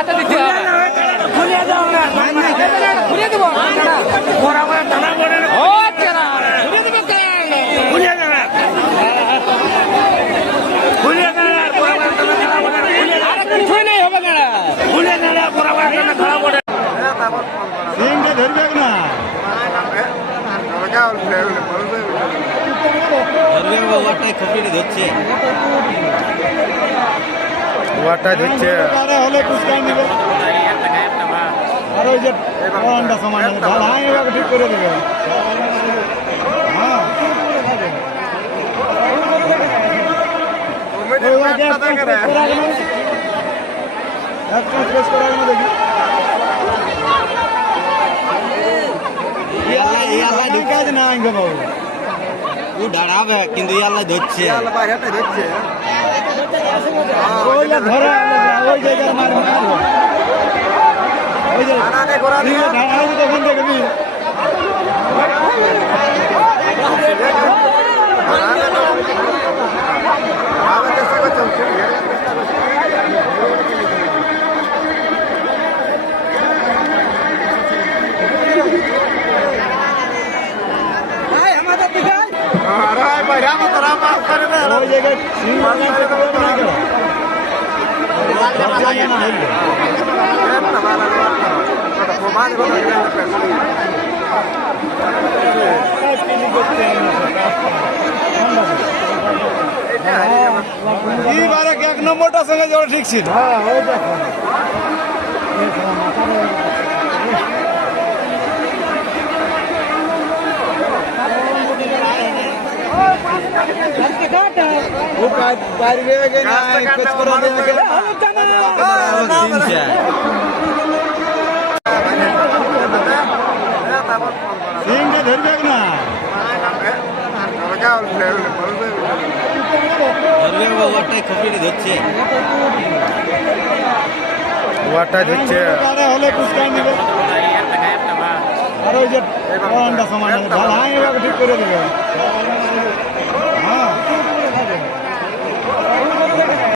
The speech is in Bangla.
হাতে দিতে হবে। ঘুরিয়ে দাও না, ঘুরিয়ে দেবো। ও কেনা ঘুরিয়ে দেবে কে? ঘুরিয়ে দেবে। ঘুরিয়ে দেবে। আর কিছুই নেই হবে না। ঘুরিয়ে দেবে বরাবর একটা ধরা পড়ে। সিংটা ধরবে না ওয়ারটাই খুবই ধরছে ওয়ারটা ধরছে হলে পুষ্কার নিবে আর ওই যে পরানটা সমান ভালো হ্যাঁ এবার ঠিক করে দেবে হ্যাঁ দেখি কাজ না আনবে বাবু ও দাঁড়াবে কিন্তু ইয়াল্লা ধরছে ওই যে ধরে ওই জায়গায় মার মারবো ওই যে তখন দেখবি ওই জায়গায় এক নম্বরটার সঙ্গে জল ঠিক ছিল সিংটা ধরবে না ওয়ারটাই খুবই ধরছে ওয়ারটা ধরছে হলে পুষ্কার নিবে আর ওই যে পরানটা সমান ভালো হ্যাঁ এবার ঠিক করে দেবে